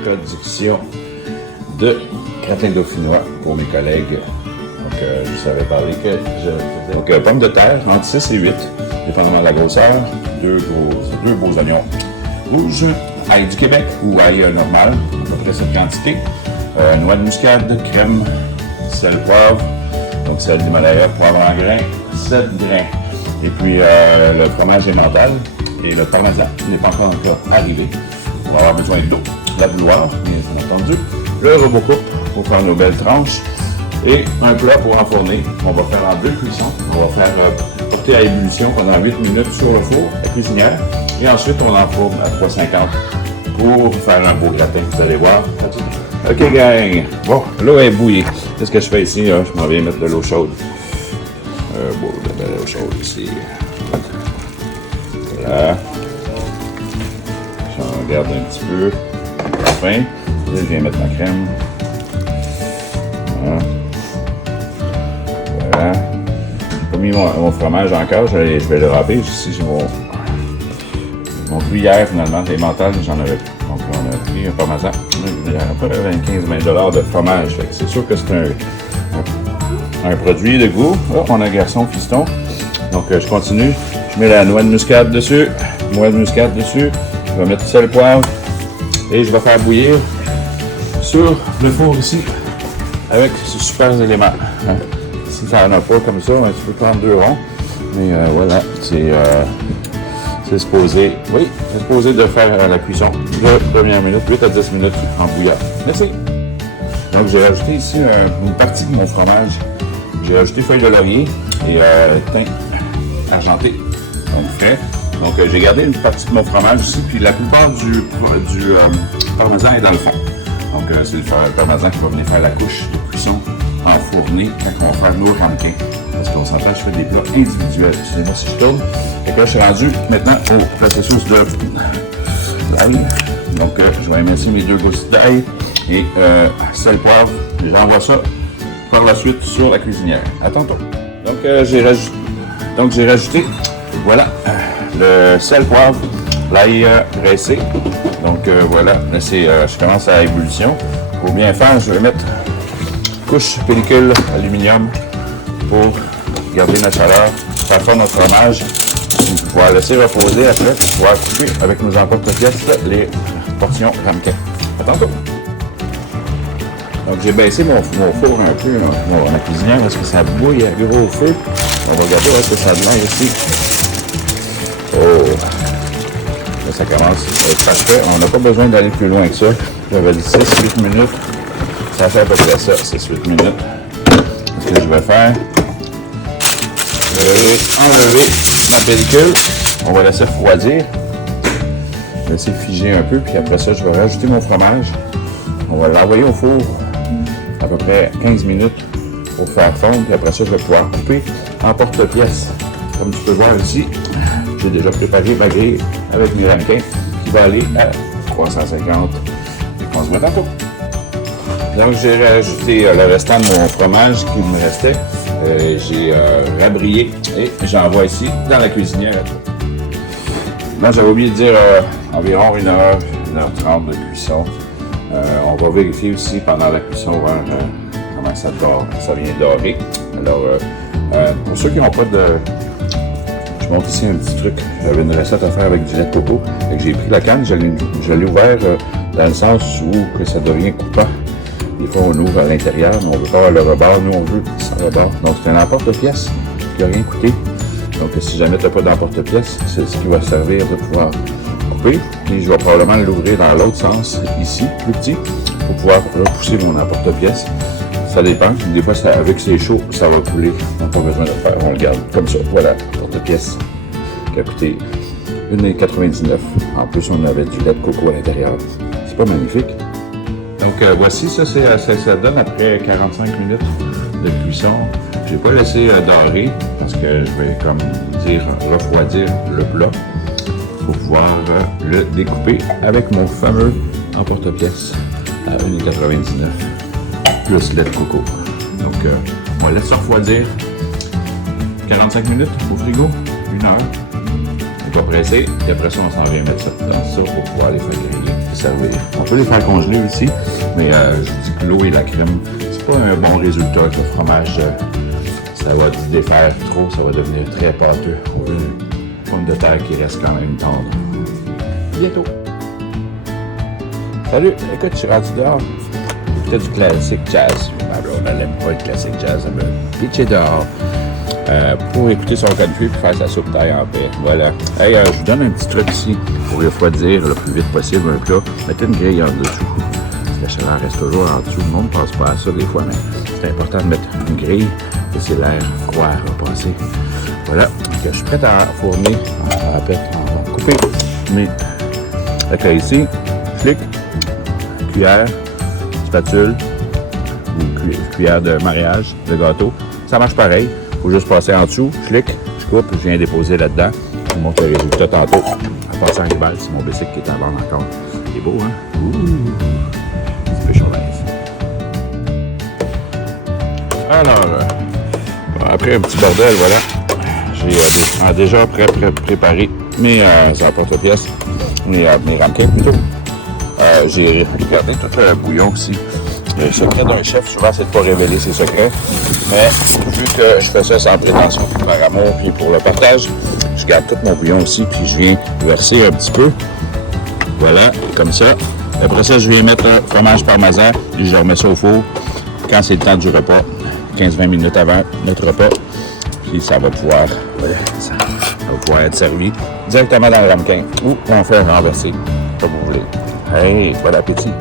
production de gratin dauphinois pour mes collègues. Donc, je vous avais parlé que je faisais. Donc, pommes de terre, entre 6 et 8, dépendamment de la grosseur. Deux beaux oignons rouges, ail du Québec ou ail normal, à peu près cette quantité. Noix de muscade, crème, sel, poivre. Donc, sel d'Himalaya, poivre en grains, 7 grains. Et puis, le fromage emmental et le parmesan n'est pas encore arrivé. On va avoir besoin d'eau, la bouilloire, bien entendu. Le robocoupe pour faire nos belles tranches. Et un plat pour enfourner. On va faire en 2 cuissons. On va faire porter à ébullition pendant 8 minutes sur le four, la cuisinière. Et ensuite, on enfourne à 350 pour faire un beau gratin. Vous allez voir. OK, gang. Bon, l'eau est bouillie. Qu'est-ce que je fais ici? Là? Je m'en viens mettre de l'eau chaude. Bon, de l'eau chaude ici. Voilà. J'en regarde un petit peu. Enfin, là, je viens mettre ma crème. Voilà. Voilà. J'ai pas mis mon fromage encore, je vais le râper. Ici, j'ai mon gruyère finalement, emmental, j'en avais plus. Donc, on a pris un parmesan. Il y a à peu près 15-20$ de fromage. Fait que c'est sûr que c'est un produit de goût. Oh, on a garçon, fiston. Donc, je continue. Je mets la noix de muscade dessus. Je vais mettre sel, poivre. Et je vais faire bouillir sur le four ici avec ces super éléments. Hein. Si ça n'en a pas comme ça, tu peux prendre 2 ronds. Mais voilà, c'est supposé, oui, c'est supposé de faire la cuisson de première minute, 8 à 10 minutes en bouillard. Merci. Donc j'ai rajouté ici une partie de mon fromage. J'ai rajouté feuilles de laurier et thym argenté, donc frais. Donc j'ai gardé une partie de mon fromage ici, puis la plupart du parmesan est dans le fond. Donc c'est le parmesan qui va venir faire la couche de cuisson enfournée quand on va faire nos ramequins. Parce qu'on s'entend, je fais des plats individuels. Excusez-moi si je tourne. Et là, je suis rendu maintenant au processus de l'ail. Donc je vais émincer mes 2 gousses d'ail et sel, poivre. J'envoie ça par la suite sur la cuisinière. À tantôt. Donc j'ai rajouté, voilà, le sel, poivre, l'ail graissé. Donc voilà, là je commence à ébullition. Pour bien faire, je vais mettre couche pellicule aluminium pour garder notre chaleur, faire fondre notre fromage, pouvoir laisser reposer après, pouvoir couper avec nos emporte-pièces les portions ramequins. À tantôt! Donc j'ai baissé mon four un peu, ma cuisinière, parce que ça bouille à gros feu. On va regarder ce que ça donne ici. Oh! Là, ça commence à être parfait. On n'a pas besoin d'aller plus loin que ça. J'avais dit 6-8 minutes. Ça fait à peu près ça, 6-8 minutes. Ce que je vais faire, je vais enlever ma pellicule. On va laisser refroidir. Je vais laisser figer un peu, puis après ça, je vais rajouter mon fromage. On va l'envoyer au four à peu près 15 minutes pour faire fondre, puis après ça, je vais pouvoir couper en porte-pièces. Comme tu peux voir ici, j'ai déjà préparé ma grille avec mes ramequins qui va aller à 350. Et on se voit tantôt. Donc, j'ai rajouté le restant de mon fromage qui me restait. J'ai rabrié et j'envoie ici dans la cuisinière. Là, j'avais oublié de dire environ 1h30 de cuisson. On va vérifier aussi pendant la cuisson voir comment ça vient dorer. Alors, pour ceux qui n'ont pas de... Je montre ici un petit truc. J'avais une recette à faire avec du lait de coco. J'ai pris la canne, je l'ai ouvert dans le sens où que ça devient coupant. Des fois, on ouvre à l'intérieur, mais on veut pas avoir le rebord. Nous, on veut sans rebord. Donc, c'est un emporte-pièce qui n'a rien coûté. Donc, si jamais tu n'as pas d'emporte-pièce, c'est ce qui va servir de pouvoir couper. Et je vais probablement l'ouvrir dans l'autre sens, ici, plus petit, pour pouvoir repousser mon emporte-pièce. Ça dépend. Des fois, avec c'est chaud, ça va couler. Donc, pas besoin de le faire. On le garde comme ça. Voilà, porte-pièce qui a coûté 1,99 $. En plus, on avait du lait de coco à l'intérieur. C'est pas magnifique? Donc, voici, ça donne après 45 minutes de cuisson. Je n'ai pas laissé dorer parce que je vais, comme dire, refroidir le plat pour pouvoir le découper avec mon fameux emporte-pièce à 1,99 $ plus lait de coco. Donc, on va laisser refroidir 45 minutes au frigo, 1 heure. On va presser, et après ça, on s'en vient mettre ça dans ça pour pouvoir les faire griller. se servir. On peut les faire congeler aussi, mais je dis que l'eau et la crème, c'est pas un bon résultat avec le fromage. Ça va défaire trop, ça va devenir très pâteux. On veut une pomme de terre qui reste quand même tendre. Bientôt! Salut! Écoute, je suis rendu dehors. Peut-être du classique jazz. On n'aime pas le classique jazz. Elle me pitcher dehors pour écouter son country et faire sa soupe d'ail en paix. Voilà. Hey, je vous donne un petit truc ici pour refroidir le plus vite possible un plat. Mettez une grille en dessous. Parce que la chaleur reste toujours en dessous. Le monde ne pense pas à ça des fois, mais c'est important de mettre une grille. C'est l'air froid à passer. Voilà. Donc, je suis prêt à fourner, à couper mes écailles ici. Flic, cuillère, spatule ou cuillère de mariage de gâteau. Ça marche pareil. Il faut juste passer en dessous. Flic, je coupe, je viens déposer là-dedans. Je vous montre le résultat tantôt. En passant les balles, c'est mon bicycle qui est en bande encore. Il est beau, hein? Ouh! C'est pécho Alors, après un petit bordel, voilà, j'ai déjà préparé mes emporte-pièces, mes ramequins plutôt. J'ai regardé tout le bouillon aussi. Le secret d'un chef, souvent, c'est de ne pas révéler ses secrets. Mais vu que je fais ça sans prétention, puis par amour, puis pour le partage, je garde tout mon bouillon aussi, puis je viens verser un petit peu. Voilà, comme ça. Après ça, je viens mettre le fromage parmesan et je remets ça au four quand c'est le temps du repas. 15-20 minutes avant notre repas. Puis ça va pouvoir être servi directement dans le ramequin ou on fait renverser, comme vous voulez. Hey, bon appétit!